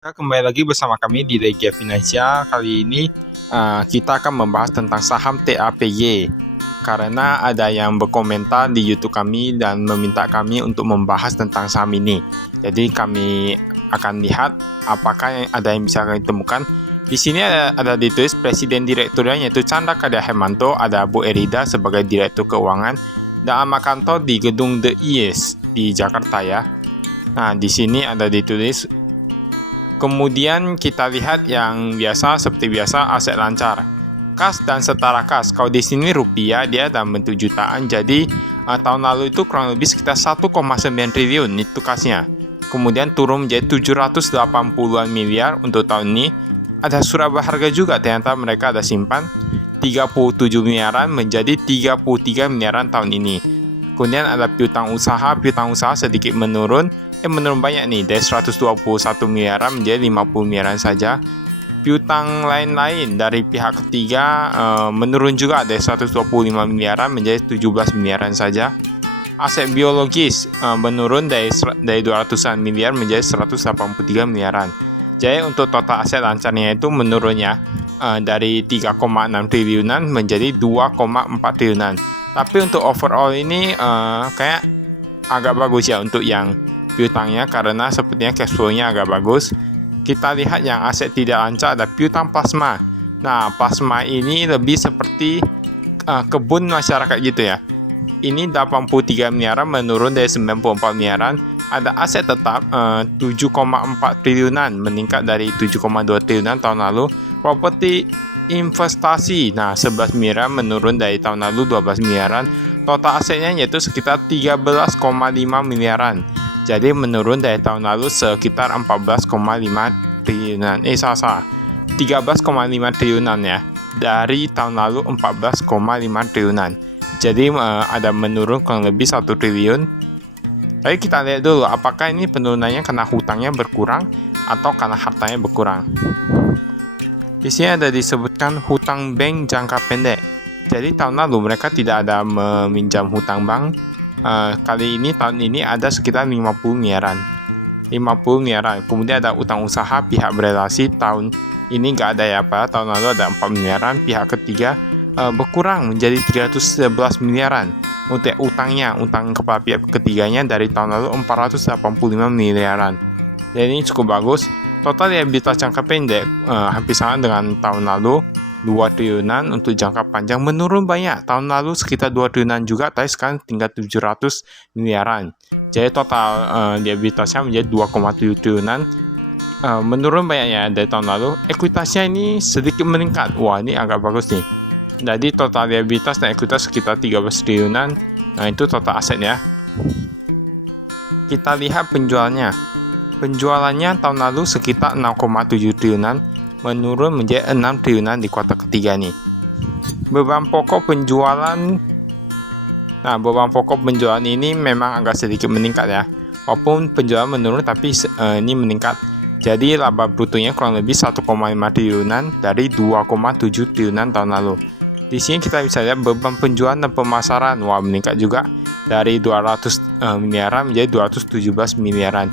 Kembali lagi bersama kami di Legia Finansial. Kali ini kita akan membahas tentang saham TAPY karena ada yang berkomentar di YouTube kami dan meminta kami untuk membahas tentang saham ini. Jadi kami akan lihat apakah ada yang bisa kami temukan. Di sini ada ditulis Presiden Direkturnya yaitu Chandra Kadya Hermanto, ada Bu Erida sebagai Direktur Keuangan dan alamat kantor di Gedung The IES di Jakarta ya. Nah, di sini ada ditulis. Kemudian kita lihat yang biasa, seperti biasa aset lancar, kas dan setara kas. Kalau di sini rupiah dia dalam bentuk jutaan, jadi tahun lalu itu kurang lebih sekitar 1,9 triliun itu kasnya. Kemudian turun menjadi 780-an miliar untuk tahun ini. Ada surat berharga juga, ternyata mereka ada simpan 37 miliaran menjadi 33 miliaran tahun ini. Kemudian ada piutang usaha sedikit menurun banyak nih, dari 121 miliaran menjadi 50 miliaran saja. Piutang lain-lain dari pihak ketiga menurun juga dari 125 miliaran menjadi 17 miliaran saja. Aset biologis menurun dari 200-an miliar menjadi 183 miliaran. Jadi untuk total aset lancarnya itu menurunnya dari 3,6 triliunan menjadi 2,4 triliunan. Tapi untuk overall ini kayak agak bagus ya untuk yang piutangnya, karena sepertinya cash flow-nya agak bagus. Kita lihat yang aset tidak lancar ada piutang plasma. Nah, plasma ini lebih seperti kebun masyarakat gitu ya. Ini 83 miliaran menurun dari 94 miliaran. Ada aset tetap 7,4 triliunan meningkat dari 7,2 triliunan tahun lalu. Properti investasi, nah 11 miliaran menurun dari tahun lalu 12 miliaran. Total asetnya yaitu sekitar 13,5 miliaran. Jadi menurun dari tahun lalu sekitar 14,5 triliunan. 13,5 triliunan ya. Dari tahun lalu 14,5 triliunan. Jadi ada menurun kurang lebih 1 triliun. Jadi kita lihat dulu apakah ini penurunannya karena hutangnya berkurang atau karena hartanya berkurang. Di sini ada disebutkan hutang bank jangka pendek. Jadi tahun lalu mereka tidak ada meminjam hutang bank. Tahun ini ada sekitar 50 miliaran. Kemudian ada utang usaha pihak berelasi, tahun ini nggak ada ya, pada tahun lalu ada 4 miliaran. Pihak ketiga berkurang menjadi 311 miliaran. Untuk utang kepala pihak ketiganya dari tahun lalu 485 miliaran. Jadi ini cukup bagus. Total liabilitas jangka pendek hampir sama dengan tahun lalu, 2 triliunan. Untuk jangka panjang menurun banyak. Tahun lalu sekitar 2 triliunan juga, tapi sekarang tinggal 700 miliaran. Jadi total liabilitasnya menjadi 2,7 triliunan. Menurun banyaknya dari tahun lalu. Ekuitasnya ini sedikit meningkat. Wah, ini agak bagus nih. Jadi total liabilitas dan ekuitas sekitar 13 triliunan. Nah, itu total asetnya. Kita lihat penjualannya. Penjualannya tahun lalu sekitar 6,7 triliunan. Menurun menjadi 6 triliunan di kuartal ketiga nih. Beban pokok penjualan ini memang agak sedikit meningkat ya. Walaupun penjualan menurun tapi ini meningkat. Jadi laba brutonya kurang lebih 1,5 triliunan dari 2,7 triliunan tahun lalu. Di sini kita bisa lihat beban penjualan dan pemasaran. Wah, meningkat juga dari 200 miliaran menjadi 217 miliaran.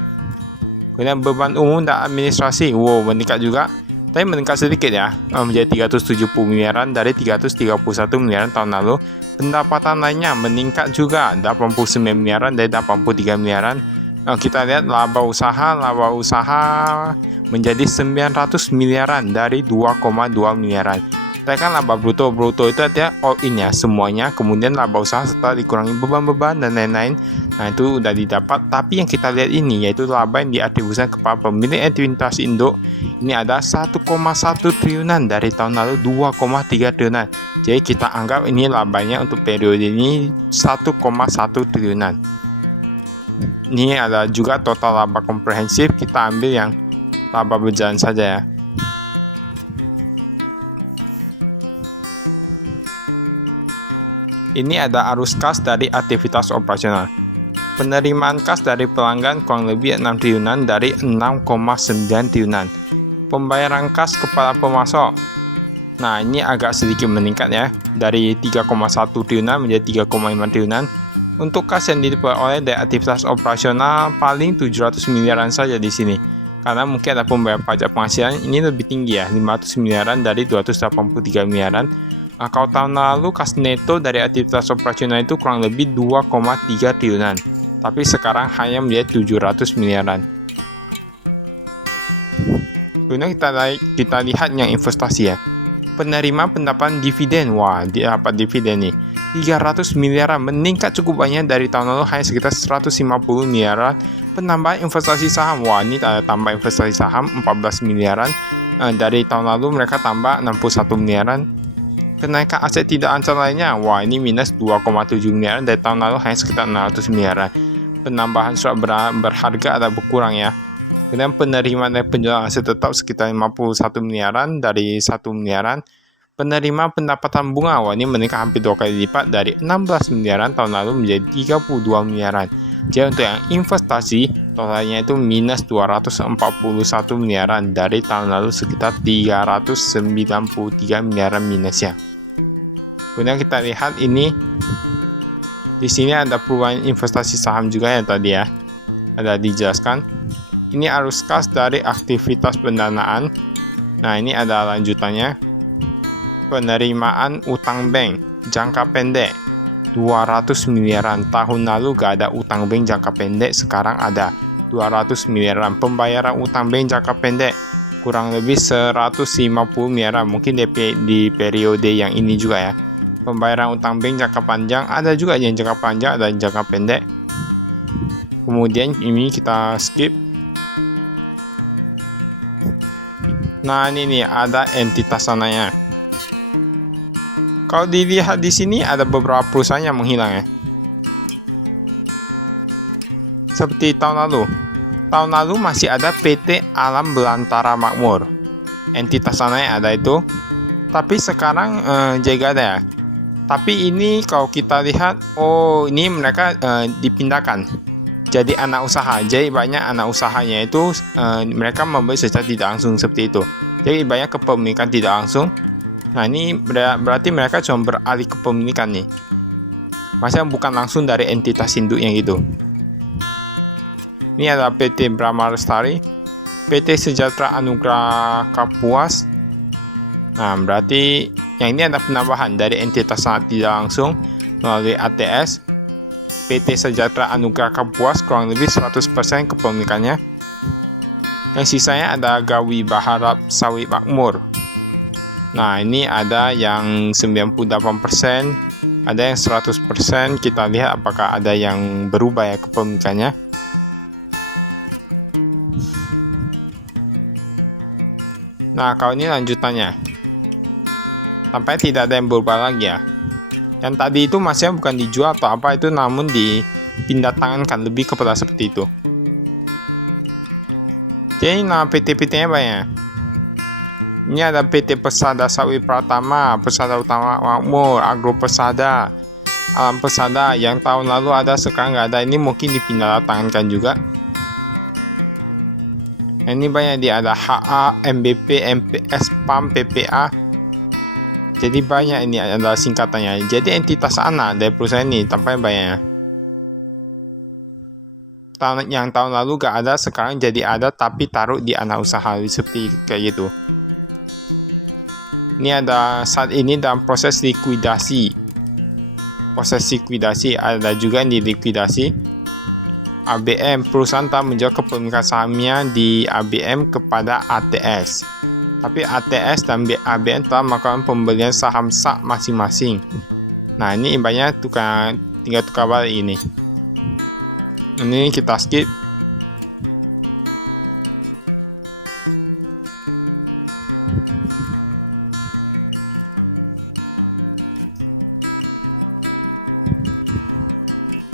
Kemudian beban umum dan administrasi, meningkat juga. Tapi meningkat sedikit ya, menjadi 370 miliaran dari 331 miliaran tahun lalu. Pendapatan lainnya meningkat juga, 89 miliaran dari 83 miliaran. Kita lihat laba usaha menjadi 900 miliaran dari 2,2 miliaran. Tapi kan laba bruto itu ada all in ya semuanya. Kemudian laba usaha setelah dikurangi beban-beban dan lain-lain, nah itu udah didapat. Tapi yang kita lihat ini yaitu laba yang diatribusikan kepada pemilik entitas induk. Ini ada 1,1 triliunan dari tahun lalu 2,3 triliunan. Jadi kita anggap ini labanya untuk periode ini 1,1 triliunan. Ini ada juga total laba komprehensif. Kita ambil yang laba berjalan saja ya. Ini ada arus kas dari aktivitas operasional. Penerimaan kas dari pelanggan kurang lebih 6 triliunan dari 6,9 triliunan. Pembayaran kas kepada pemasok. Nah, ini agak sedikit meningkat ya, dari 3,1 triliunan menjadi 3,5 triliunan. Untuk kas yang diperoleh dari aktivitas operasional paling 700 miliaran saja di sini. Karena mungkin ada pembayaran pajak penghasilan ini lebih tinggi ya, 500 miliaran dari 283 miliaran. Kalau tahun lalu kas neto dari aktivitas operasional itu kurang lebih 2,3 triliunan. Tapi sekarang hanya menjadi 700 miliaran. Kemudian kita lihat yang investasi ya. Penerima pendapatan dividen, wah dia dapat dividen nih 300 miliaran, meningkat cukup banyak dari tahun lalu hanya sekitar 150 miliaran. Penambahan investasi saham, wah ini ada tambah investasi saham 14 miliaran, dari tahun lalu mereka tambah 61 miliaran. Kenaikan aset tidak ancam lainnya, wah ini minus 2,7 miliaran, dari tahun lalu hanya sekitar 600 miliaran. Penambahan surat berharga ada berkurang ya. Kemudian penerimaan dari penjualan aset tetap sekitar 51 miliaran dari 1 miliaran. Penerima pendapatan bunga, wah ini meningkat hampir 2 kali lipat dari 16 miliaran tahun lalu menjadi 32 miliaran. Jadi untuk yang investasi totalnya itu minus 241 miliaran dari tahun lalu sekitar 393 miliaran minusnya. Kemudian kita lihat ini di sini ada perubahan investasi saham juga ya tadi ya. Ada dijelaskan. Ini arus kas dari aktivitas pendanaan. Nah, ini ada lanjutannya. Penerimaan utang bank jangka pendek 200 miliaran. Tahun lalu gak ada utang bank jangka pendek, sekarang ada 200 miliaran. Pembayaran utang bank jangka pendek kurang lebih 150 miliaran. Mungkin di periode yang ini juga ya. Pembayaran utang bank jangka panjang ada juga yang jangka panjang, ada yang jangka pendek. Kemudian ini kita skip. Nah, ini nih ada entitas sananya. Kalau dilihat di sini ada beberapa perusahaan yang menghilang ya. Seperti tahun lalu. Tahun lalu masih ada PT Alam Belantara Makmur. Entitas sananya ada itu. Tapi sekarang jadi ada ya. Tapi ini kalau kita lihat, oh ini mereka dipindahkan jadi anak usaha. Jadi banyak anak usahanya itu mereka membeli secara tidak langsung seperti itu. Jadi banyak kepemilikan tidak langsung. Nah ini berarti mereka cuma beralih kepemilikan nih. Maksudnya bukan langsung dari entitas induknya gitu. Ini ada PT Brahma Lestari, PT Sejahtera Anugrah Kapuas. Nah berarti yang ini ada penambahan dari entitas sangat tidak langsung melalui ATS. PT Sejahtera Anugrah Kapuas kurang lebih 100% kepemilikannya. Yang sisanya ada Gawi Baharap Sawit Makmur. Nah ini ada yang 98%, ada yang 100%. Kita lihat apakah ada yang berubah ya kepemilikannya. Nah kalau ini lanjutannya, sampai tidak ada yang berubah lagi ya. Yang tadi itu masih bukan dijual atau apa itu, namun dipindah tangankan, lebih kepada seperti itu. Jadi nama PT-PT-nya banyak. Ini ada PT Persada Sawit Pratama, Persada Utama Makmur, Agro Persada, Alam Persada. Yang tahun lalu ada, sekarang nggak ada. Ini mungkin dipindah tangankan juga. Ini banyak, dia ada HA, MBP, MPS, PAM, PPA. Jadi banyak, ini adalah singkatannya. Jadi entitas anak dari perusahaan ini tampaknya banyak. Yang tahun lalu gak ada, sekarang jadi ada tapi taruh di anak usaha seperti kayak gitu. Ini ada saat ini dalam proses likuidasi. Proses likuidasi ada juga yang dilikuidasi. ABM, perusahaan telah menjual kepemilikan sahamnya di ABM kepada ATS. Tapi ATS dan ABM telah melakukan pembelian saham SAK masing-masing. Nah ini banyak tinggal tukar balik ini. Ini kita skip.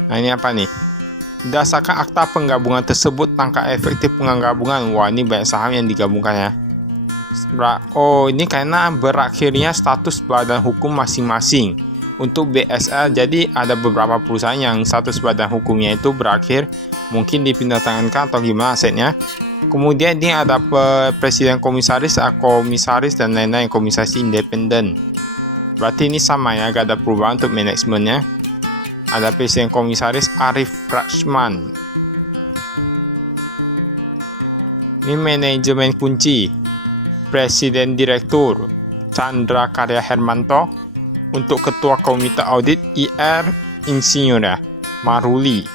Nah ini apa nih? Berdasarkan akta penggabungan tersebut, tangka efektif penggabungan. Wah ini banyak saham yang digabungkan ya. Oh ini karena berakhirnya status badan hukum masing-masing. Untuk BSL, jadi ada beberapa perusahaan yang status badan hukumnya itu berakhir, mungkin dipindah tangankan atau gimana asetnya. Kemudian ini ada presiden komisaris, komisaris dan lain-lain, komisaris independen. Berarti ini sama ya, gak ada perubahan untuk manajemennya. Ada presiden komisaris Arif Rachman. Ini manajemen kunci. Presiden Direktur Chandra Karya Hermanto. Untuk Ketua Komite Audit IR Insinyur Maruli.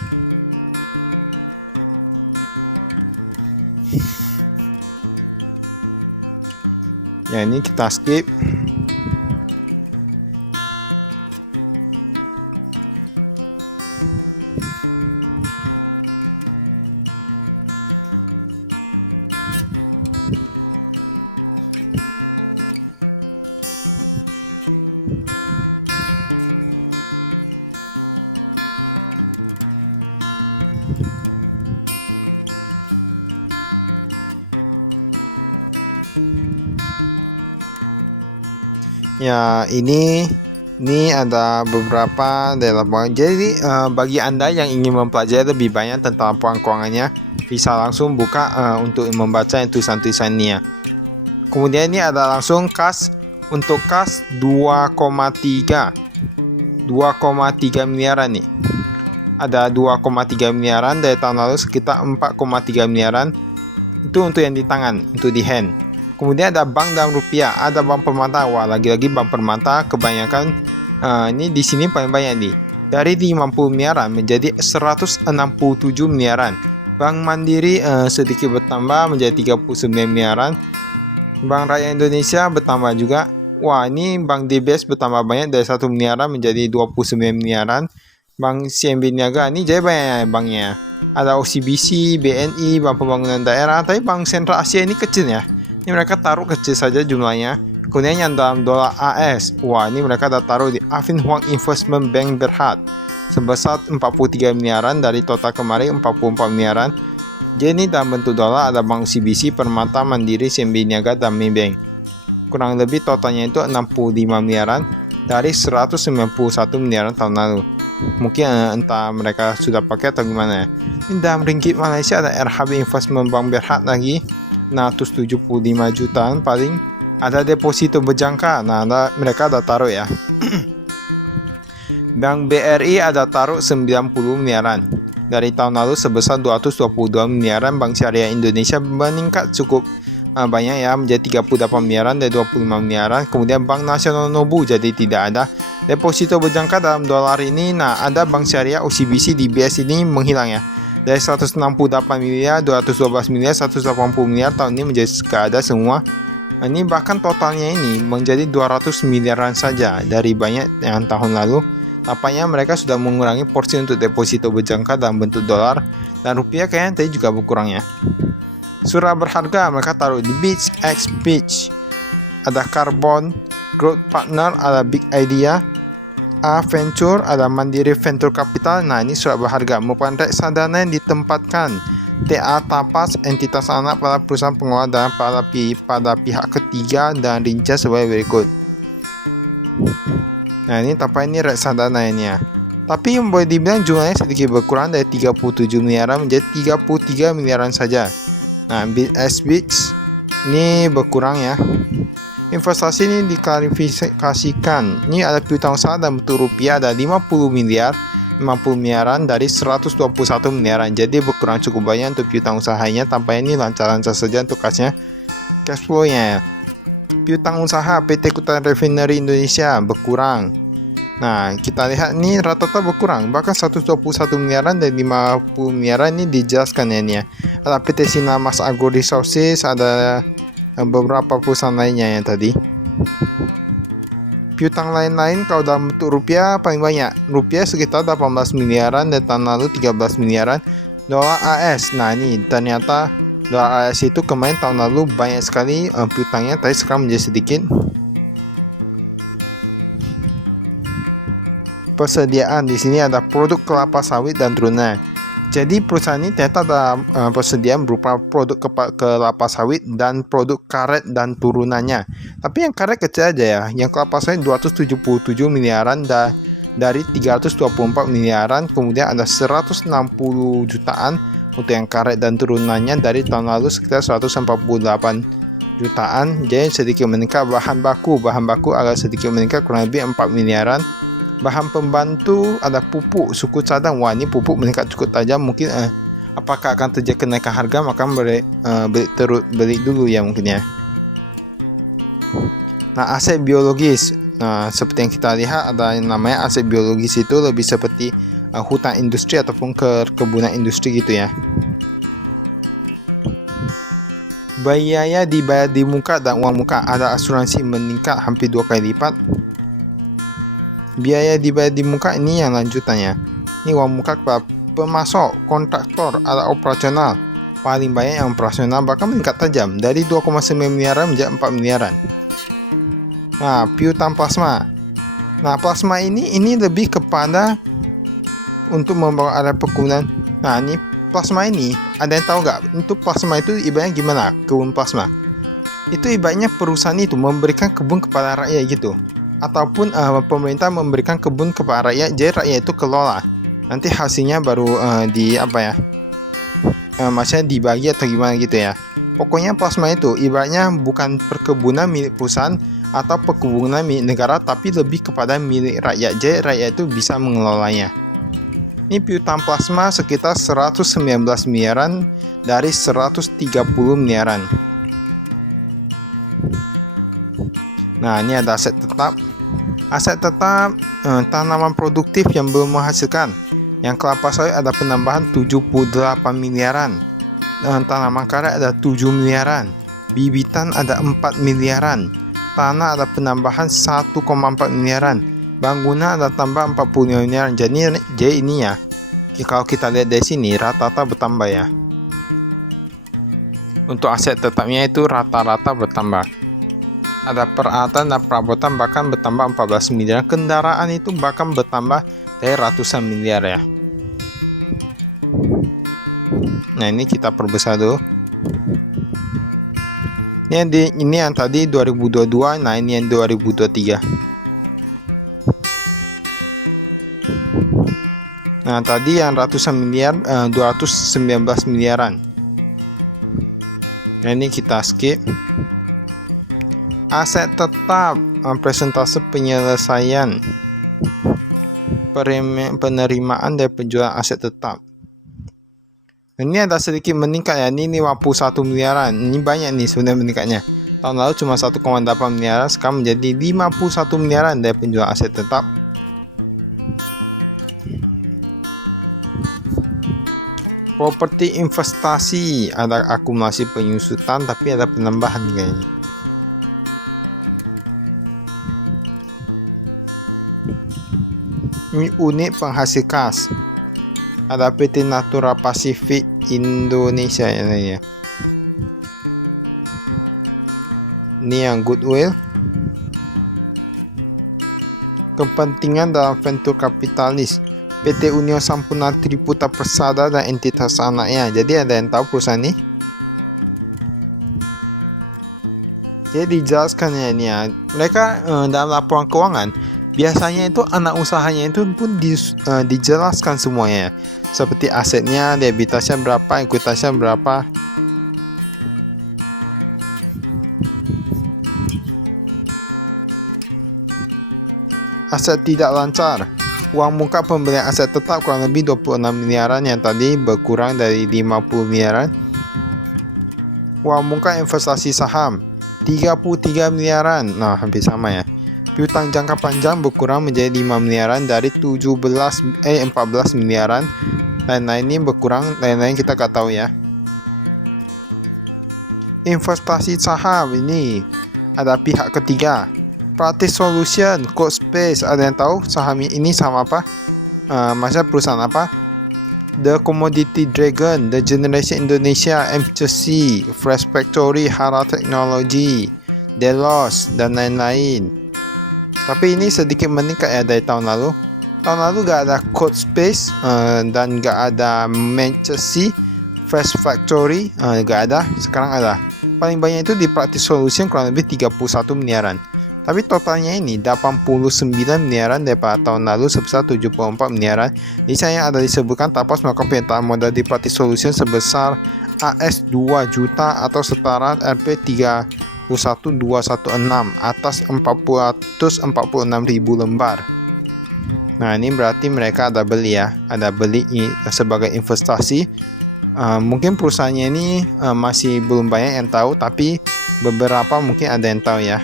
Ya, ini kita skip. Ya, ini ada beberapa dalam. Jadi bagi Anda yang ingin mempelajari lebih banyak tentang laporan keuangannya, bisa langsung buka untuk membaca tulisan-tulisan ini ya. Kemudian ini ada langsung kas. Untuk kas 2,3 miliaran nih. Ada 2,3 miliaran dari tahun lalu, sekitar 4,3 miliaran. Itu untuk yang di tangan, untuk di hand. Kemudian ada bank dalam rupiah, ada bank permata. Wah, lagi-lagi bank permata kebanyakan ini di sini paling banyak nih. Dari 50 miliaran menjadi 167 miliaran. Bank Mandiri sedikit bertambah menjadi 39 miliaran. Bank Rakyat Indonesia bertambah juga. Wah, ini Bank DBS bertambah banyak dari 1 miliaran menjadi 29 miliaran. Bank CMB Niaga ini jadi banyak banknya. Ada OCBC, BNI, Bank Pembangunan Daerah. Tapi Bank Sentral Asia ini kecil ya. Ini mereka taruh kecil saja jumlahnya. Kemudian yang dalam dolar AS, wah ini mereka dah taruh di Affin Hwang Investment Bank Berhad sebesar 43 miliaran dari total kemarin 44 miliaran. Jadi ini dalam bentuk dolar ada Bank CBC, Permata, Mandiri, CMB Niaga, dan Maybank. Kurang lebih totalnya itu 65 miliaran dari 191 miliaran tahun lalu. Mungkin entah mereka sudah pakai atau gimana ya. Ini dalam ringgit Malaysia ada RHB Investment Bank Berhad lagi 675 jutaan paling. Ada deposito berjangka. Nah, mereka ada taruh ya. Bank BRI ada taruh 90 miliaran. Dari tahun lalu sebesar 222 miliaran. Bank Syariah Indonesia meningkat cukup banyak ya, menjadi 38 miliaran dari 25 miliaran. Kemudian Bank Nasional Nobu jadi tidak ada deposito berjangka dalam dolar ini. Nah, ada Bank Syariah OCBC DBS ini menghilang ya. Dari 168 miliar, 212 miliar, 180 miliar tahun ini menjadi gak ada semua. Ini bahkan totalnya ini menjadi 200 miliaran saja dari banyak yang tahun lalu. Tampaknya mereka sudah mengurangi porsi untuk deposito berjangka dalam bentuk dolar, dan rupiah kayaknya tadi juga berkurang ya. Surat berharga mereka taruh di Beach X Beach. Ada Carbon Growth Partner, ada Big Idea, A Venture, ada Mandiri Venture Capital. Nah, ini surat berharga merupakan reksadana yang ditempatkan TA Tapas, entitas anak pada perusahaan pengelola dan pada pihak ketiga, dan rincian sebagai berikut. Nah, ini tampaknya ini reksadana ini ya. Tapi yang boleh dibilang jumlahnya sedikit berkurang dari 37 miliaran menjadi 33 miliaran saja. Nah, BSBIX ini berkurang ya. Investasi ini diklarifikasikan. Ini ada piutang usaha dalam bentuk rupiah ada 50 miliaran dari 121 miliaran. Jadi berkurang cukup banyak untuk piutang usahanya. Tampaknya ini lancar-lancar saja untuk cash flow-nya ya. Piutang usaha PT Kutai Refinery Indonesia berkurang. Nah, kita lihat ini rata-rata berkurang. Bahkan 121 miliaran dan 50 miliaran ini dijelaskan ya ini ya. Ada PT Sinar Mas Agro Resources, ada beberapa perusahaan lainnya yang tadi. Piutang lain-lain kalau dalam bentuk rupiah paling banyak. Rupiah sekitar 18 miliaran dan tahun lalu 13 miliaran. Dolar AS. Nah, ini ternyata dolar AS itu kemarin tahun lalu banyak sekali piutangnya, tapi sekarang menjadi sedikit. Persediaan di sini ada produk kelapa sawit dan turunan. Jadi perusahaan ini ternyata ada persediaan berupa produk kelapa sawit dan produk karet dan turunannya. Tapi yang karet kecil aja ya. Yang kelapa sawit 277 miliaran dari 324 miliaran. Kemudian ada 160 jutaan untuk yang karet dan turunannya, dari tahun lalu sekitar 148 jutaan. Jadi sedikit meningkat. Bahan baku agak sedikit meningkat, kurang lebih 4 miliaran. Bahan pembantu ada pupuk suku cadang. Wah, ini pupuk meningkat cukup tajam. Mungkin apakah akan terjadi kenaikan harga, maka beli dulu ya mungkin ya. Nah, aset biologis. Nah, seperti yang kita lihat ada yang namanya aset biologis, itu lebih seperti hutan industri ataupun kebunan industri gitu ya. Biaya dibayar di muka dan uang muka. Ada asuransi meningkat hampir 2 kali lipat. Biaya dibayar di muka ini yang lanjutannya. Ini uang muka kepada pemasok, kontraktor, ada operasional. Paling banyak yang operasional bahkan meningkat tajam dari 2,9 miliaran menjadi 4 miliaran. Nah, piutang plasma. Nah, plasma ini lebih kepada untuk membawa area perkebunan. Nah, ini plasma ini, ada yang tahu nggak? Untuk plasma itu ibaratnya gimana? Kebun plasma. Itu ibaratnya perusahaan itu memberikan kebun kepada rakyat gitu. Ataupun pemerintah memberikan kebun kepada rakyat, jadi rakyat itu kelola. Nanti hasilnya baru maksudnya dibagi atau gimana gitu ya. Pokoknya plasma itu ibaratnya bukan perkebunan milik perusahaan atau perkebunan milik negara, tapi lebih kepada milik rakyat, jadi rakyat itu bisa mengelolanya. Ini piutang plasma sekitar 119 miliaran dari 130 miliaran. Nah, ini ada aset tetap. Aset tetap tanaman produktif yang belum menghasilkan. Yang kelapa sawit ada penambahan 78 miliaran. Tanaman karet ada 7 miliaran. Bibitan ada 4 miliaran. Tanah ada penambahan 1,4 miliaran. Bangunan ada tambah 45 miliaran. Jadi ini ya, kalau kita lihat dari sini rata-rata bertambah ya. Untuk aset tetapnya itu rata-rata bertambah. Ada peralatan dan perabotan bahkan bertambah 14 miliar. Kendaraan itu bahkan bertambah dari ratusan miliar ya. Nah, ini kita perbesar dulu. Ini yang tadi 2022, nah ini yang 2023. Nah, tadi yang ratusan miliar, 219 miliaran. Nah, ini kita skip. Aset tetap, presentase penyelesaian penerimaan dari penjualan aset tetap. Ini ada sedikit meningkat ya, ini 51 miliaran. Ini banyak nih sebenarnya meningkatnya. Tahun lalu cuma 1,8 miliaran, sekarang menjadi 51 miliaran dari penjualan aset tetap. Properti investasi, ada akumulasi penyusutan tapi ada penambahan kayaknya. Ini unit penghasil kas. Ada PT Natura Pasifik Indonesia ini ya. Ini yang goodwill. Kepentingan dalam venture kapitalis. PT Union Sampurna Triputa Persada dan entitas anaknya. Jadi ada yang tahu perusahaan ini? Jadi dijelaskan ya ini ya. Mereka dalam laporan keuangan biasanya itu anak usahanya itu pun dijelaskan semuanya. Seperti asetnya, liabilitasnya berapa, ekuitasnya berapa. Aset tidak lancar. Uang muka pembelian aset tetap kurang lebih 26 miliaran yang tadi berkurang dari 50 miliaran. Uang muka investasi saham 33 miliaran. Nah, hampir sama ya. Piutang jangka panjang berkurang menjadi 5 miliaran dari 14 miliaran. Lain-lain ini berkurang, lain-lain kita gak tahu ya. Investasi saham ini ada pihak ketiga. Pratis Solution, Codespace, ada yang tahu saham ini saham apa? Maksudnya perusahaan apa? The Commodity Dragon, The Generation Indonesia, MCC, Fresh Factory, Hara Technology, Delos, dan lain-lain. Tapi ini sedikit meningkat ya dari tahun lalu. Tahun lalu gak ada Codespace dan gak ada MCC, Fresh Factory, gak ada. Sekarang ada. Paling banyak itu di Pratis Solution kurang lebih 31 miliaran. Tapi totalnya ini 89 miliaran daripada tahun lalu sebesar 74 miliaran. Di sana ada disebutkan Tapas melakukan penyertaan modal di Pratis Solution sebesar AS 2 juta atau setara Rp 31216 atas 446.000 lembar. Nah, ini berarti mereka ada beli ya, ada beli sebagai investasi Mungkin perusahaannya ini masih belum banyak yang tahu, tapi beberapa mungkin ada yang tahu ya.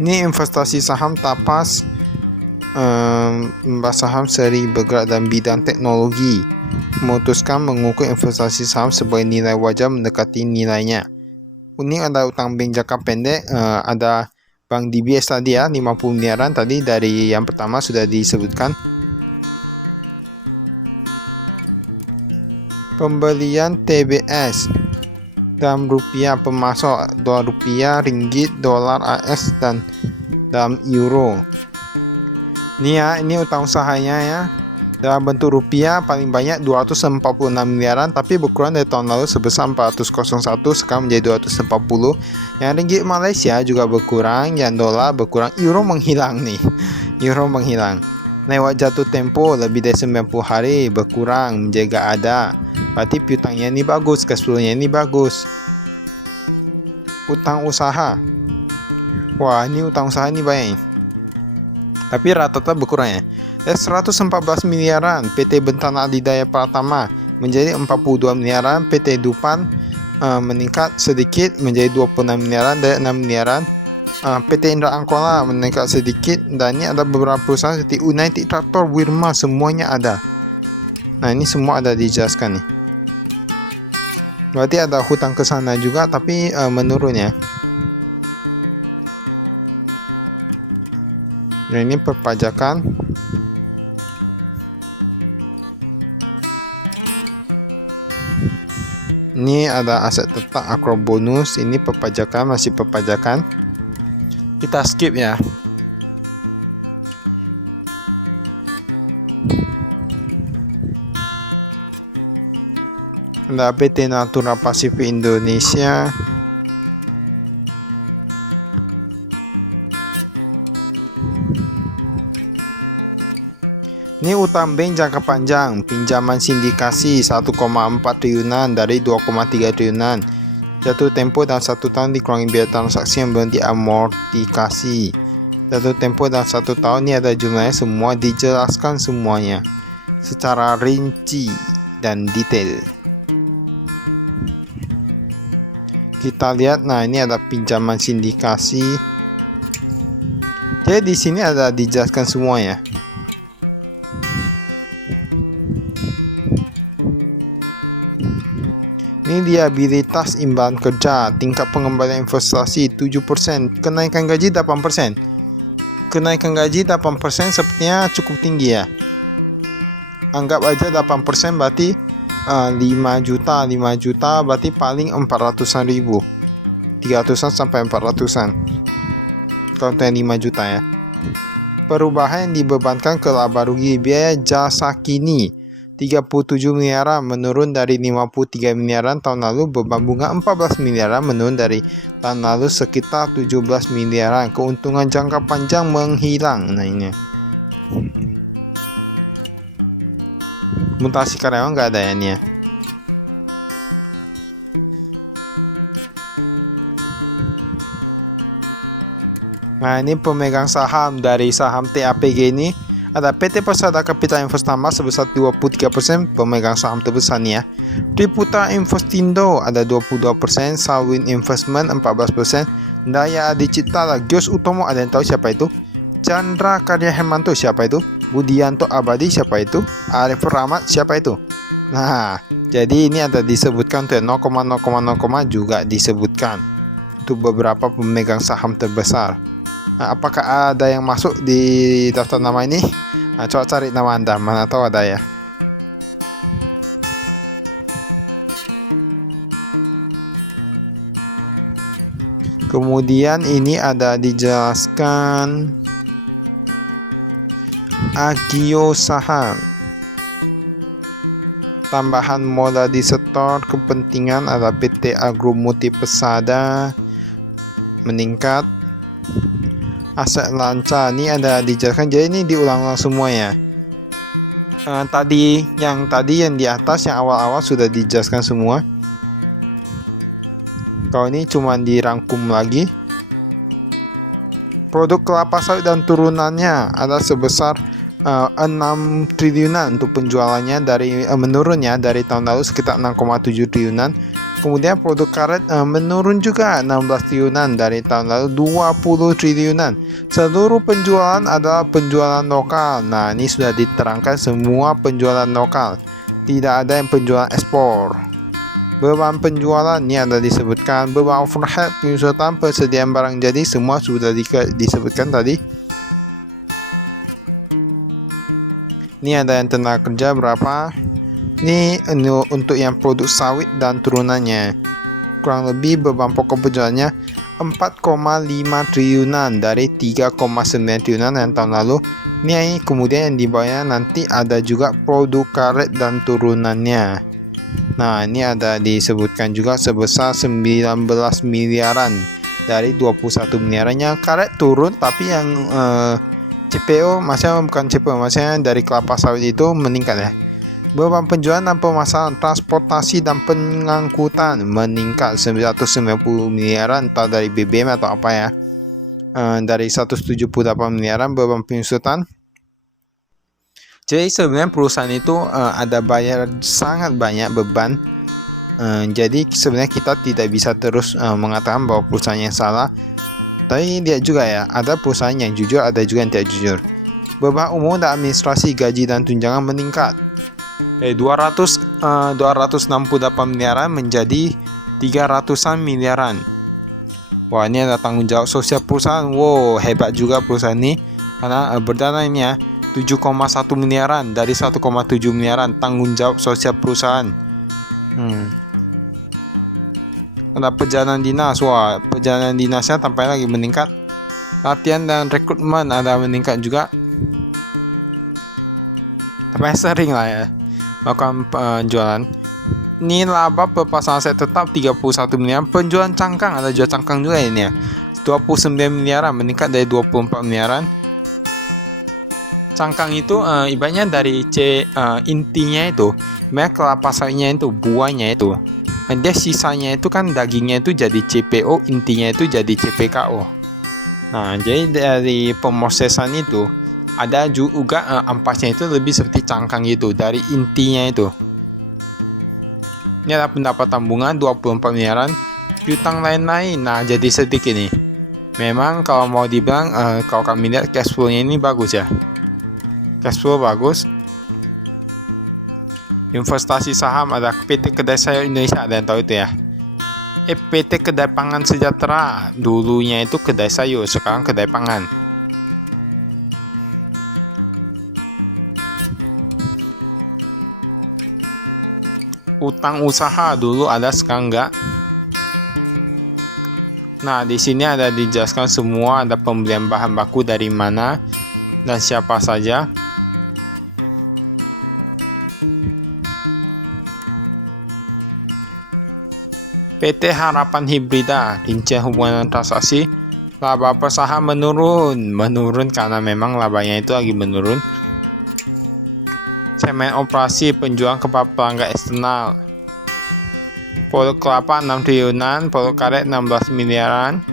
Ini investasi saham Tapas, saham seri bergerak dalam bidang teknologi, memutuskan mengukur investasi saham sebagai nilai wajar mendekati nilainya. Ini ada utang bank jangka pendek, ada Bank DBS tadi ya, 50 miliaran tadi dari yang pertama sudah disebutkan. Pembelian TBS dalam rupiah, pemasok dolar rupiah, ringgit, dolar AS, dan dalam euro. Ini ya, ini utang usahanya ya. Dalam bentuk rupiah paling banyak 246 miliaran, tapi berkurang dari tahun lalu sebesar 401, sekarang menjadi 240. Yang ringgit Malaysia juga berkurang, yang dolar berkurang, euro menghilang nih. Euro menghilang. Lewat jatuh tempo lebih dari 90 hari berkurang menjadi gak ada. Berarti piutangnya ini bagus, cash flow-nya ini bagus. Utang usaha. Wah, ini utang usaha ini banyak. Tapi rata-rata berkurang ya. 114 miliaran PT Bentana Adidaya Pratama menjadi 42 miliaran. PT Dupan meningkat sedikit menjadi 26 miliaran dari 6 miliaran. PT Indra Angkola meningkat sedikit, dan ini ada beberapa perusahaan seperti United Traktor, Wirma, semuanya ada. Nah, ini semua ada dijelaskan nih. Berarti ada hutang ke sana juga, tapi menurun ya. Nah, ini perpajakan. Ini ada aset tetap akrobonus, ini perpajakan, masih perpajakan. Kita skip ya. Ada PT Natura Pasifik Indonesia. Ini utang bank jangka panjang, pinjaman sindikasi 1,4 triliunan dari 2,3 triliunan. Jatuh tempo dalam 1 tahun dikurangi biaya transaksi yang belum diamortisasi. Jatuh tempo dalam 1 tahun, ini ada jumlahnya semua, dijelaskan semuanya secara rinci dan detail. Kita lihat, nah ini ada pinjaman sindikasi. Jadi di sini ada dijelaskan semuanya. Ini liabilitas imbalan kerja, tingkat pengembalian investasi 7%, kenaikan gaji 8%. Kenaikan gaji 8% sepertinya cukup tinggi ya. Anggap aja 8% berarti 5 juta berarti paling 400-an ribu. 300-an sampai 400-an. Kalau yang 5 juta ya. Perubahan yang dibebankan ke laba rugi, biaya jasa kini 37 miliaran menurun dari 53 miliaran tahun lalu. Beban bunga 14 miliaran menurun dari tahun lalu sekitar 17 miliaran. Keuntungan jangka panjang menghilang. Nah ini mutasi karyawan nggak ada ya ini ya. Nah ini pemegang saham dari saham TAPG ini. Ada PT Persada Capital Investama sebesar 23%, pemegang saham terbesar nih ya. Triputa Investindo ada 22%, Salwin Investment 14%, Daya Adi Cipta, Gios Utomo, ada yang tahu siapa itu? Chandra Karya Hermanto, siapa itu? Budianto Abadi, siapa itu? Arif Rahmat, siapa itu? Nah, jadi ini ada disebutkan tuh 0,0,0, juga disebutkan untuk beberapa pemegang saham terbesar. Nah, apakah ada yang masuk di daftar nama ini? Nah, coba cari nama Anda, mana tahu ada ya. Kemudian ini ada dijelaskan Agio saham. Tambahan modal di setor kepentingan ada PT Agro Multi Persada meningkat. Aset lancar ini ada dijelaskan, jadi ini diulang-ulang semua ya. Tadi yang di atas yang awal-awal sudah dijelaskan semua. Kalau ini cuma dirangkum lagi. Produk kelapa sawit dan turunannya ada sebesar 6 triliunan untuk penjualannya dari menurunnya dari tahun lalu sekitar 6,7 triliunan. Kemudian produk karet menurun juga 16 triliunan dari tahun lalu 20 triliunan. Seluruh penjualan adalah penjualan lokal. Nah, ini sudah diterangkan semua penjualan lokal. Tidak ada yang penjualan ekspor. Beban penjualan ini ada disebutkan, beban overhead, penyusutan, persediaan barang jadi semua sudah disebutkan tadi. Ini ada yang tenaga kerja berapa. Ini untuk yang produk sawit dan turunannya. Kurang lebih beban pokok penjualannya 4,5 triliunan dari 3,9 triliunan yang tahun lalu. Ini kemudian yang di bawahnya nanti ada juga produk karet dan turunannya. Nah, ini ada disebutkan juga sebesar 19 miliaran dari 21 miliarannya. Karet turun, tapi yang CPO maksudnya bukan CPO, maksudnya dari kelapa sawit itu meningkat ya. Beban penjualan dan pemasaran, transportasi dan pengangkutan meningkat 190 miliaran, entah dari BBM atau apa ya. Dari 178 miliaran beban penyusutan. Jadi sebenarnya perusahaan itu ada bayar sangat banyak beban. Jadi sebenarnya kita tidak bisa terus mengatakan bahwa perusahaan yang salah. Tapi lihat juga ya, ada perusahaan yang jujur, ada juga yang tidak jujur. Beban umum dan administrasi, gaji dan tunjangan meningkat. 268 miliaran menjadi 300-an miliaran. Wah, ini ada tanggung jawab sosial perusahaan. Wow, hebat juga perusahaan ini. Karena berdana ini ya, 7,1 miliaran dari 1,7 miliaran tanggung jawab sosial perusahaan. Ada perjalanan dinas. Wah, perjalanan dinasnya tampaknya lagi meningkat. Latihan dan rekrutmen ada meningkat juga. Tapi sering lah ya melakukan penjualan. Ini laba perpasangan aset tetap 31 miliar. Penjualan cangkang, ada jual cangkang juga ini ya, 29 miliaran meningkat dari 24 miliaran. Cangkang itu ibaratnya dari intinya itu, memang kelapa sawitnya itu, buahnya itu. Dia sisanya itu kan dagingnya itu jadi CPO, intinya itu jadi CPKO. Nah, jadi dari pemrosesan itu ada juga ampasnya itu lebih seperti cangkang gitu dari intinya itu. Ini ada pendapatan bunga 24 miliaran, piutang lain-lain. Nah, jadi sedikit nih. Memang kalau mau dibilang kalau kami lihat cash flow-nya ini bagus ya. Cash flow bagus. Investasi saham ada PT Kedai Sayur Indonesia, ada yang tahu itu ya. PT Kedai Pangan Sejahtera, dulunya itu Kedai Sayur, sekarang Kedai Pangan. Utang usaha dulu ada, sekarang enggak. Nah, di sini ada dijelaskan semua, ada pembelian bahan baku dari mana dan siapa saja. PT Harapan Hibrida, rincian hubungan transaksi. Laba per saham menurun karena memang labanya itu lagi menurun. Segmen operasi penjualan kepada pelanggan eksternal. Produk kelapa 6 triliunan, produk karet 16 miliaran,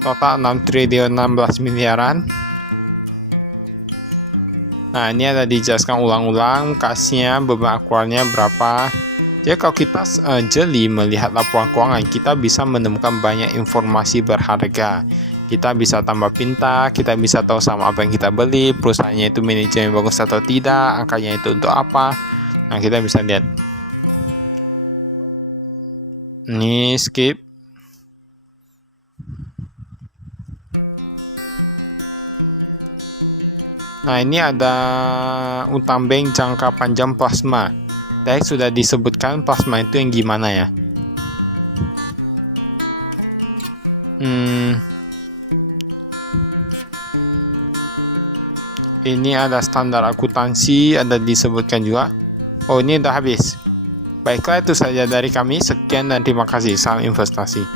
total 6 triliun 16 miliaran. Nah, ini ada dijelaskan ulang-ulang kasnya, beban aktualnya berapa. Jadi kalau kita jeli melihat laporan keuangan, kita bisa menemukan banyak informasi berharga. Kita bisa tambah pintar, kita bisa tahu sama apa yang kita beli, perusahaannya itu manajemen bagus atau tidak, angkanya itu untuk apa. Nah, kita bisa lihat. Ini skip. Nah, ini ada utang bank jangka panjang plasma. Tadi sudah disebutkan plasma itu yang gimana ya. Ini ada standar akuntansi, ada disebutkan juga. Oh, ini udah habis. Baiklah, itu saja dari kami. Sekian dan terima kasih. Salam investasi.